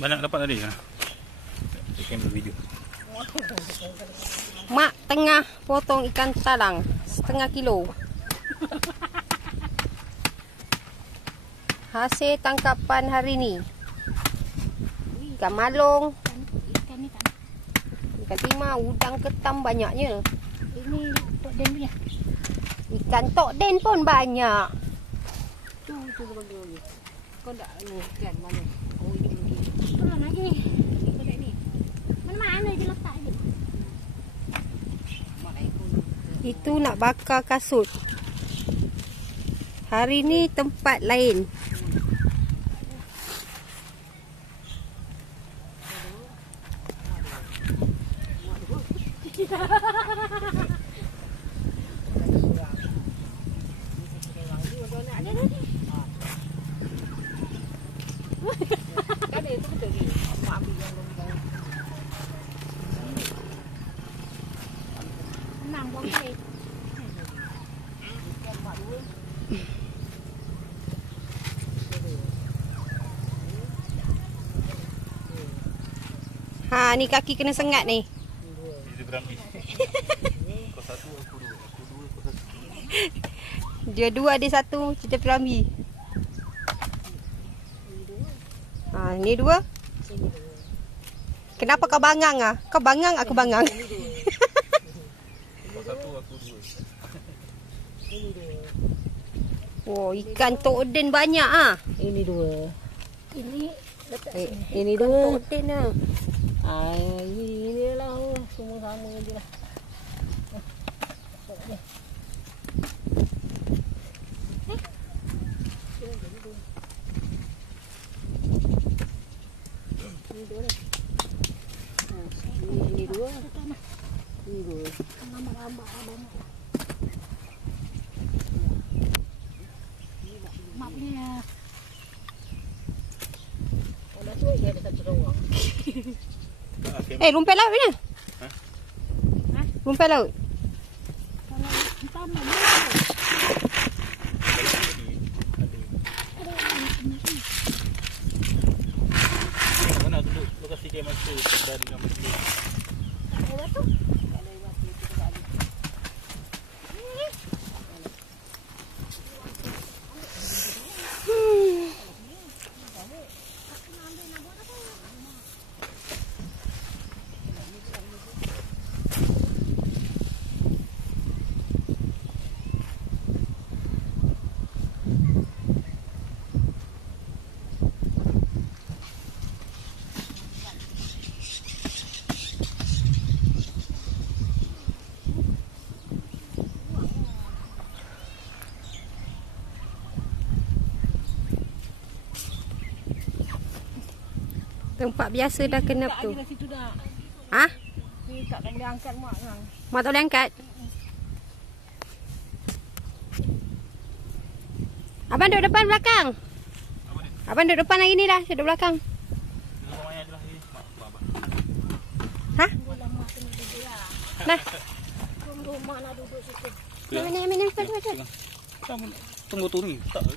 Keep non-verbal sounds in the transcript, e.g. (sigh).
Banyak dapat tadi ha. Ambil video. Mak tengah potong ikan talang setengah kilo. Hasil tangkapan hari ni. Ikan malong, Ikan ni tak. ikan timah, udang ketam banyaknya. Ini tok den punya. Ikan tok den pun banyak. Tu tu bagi lagi. Kau tak ni ikan mana? Oh ini lagi. Mana lagi? Kau tak ni. Mana mana je letak je. Mak ikut. Itu nak bakar kasut. Hari ni tempat lain. Kan (laughs) itu betul ni. Mak ambil yang longgang. Menang buang balik. Ikan mak dua. Ha ni kaki kena sengat ni. (laughs) Dua. Dia dua ada satu kita pirambi. Ha ni dua. Kenapa kau bangang ah? Kau bangang aku bangang. (laughs) Kau satu, aku dua. Oh ikan tok den banyak ah. Ini dua. Ini letak Eh, ini dua. tok den ah. Ai, ini lah oh, semua sama je lah. Ini dua. Ini dua. Mak punya. Oh, dah tu dia ada satu ruang. Eh rumput laut mana? Ha? Ha? Rumput laut. Mana. Duduk lokasi dia masa. Ada batu itu tak ada. Tempat biasa dah kena tu. Ha? Ni tak boleh angkat mak kan. Mak tak boleh angkat. Abang duduk depan belakang. Abang duduk depan lagi ni dah. Duduk belakang. Lah. Ha? Lah. Nah. Tunggu mak nak duduk situ. Mana mana mana. Tunggu tu ni. Tak.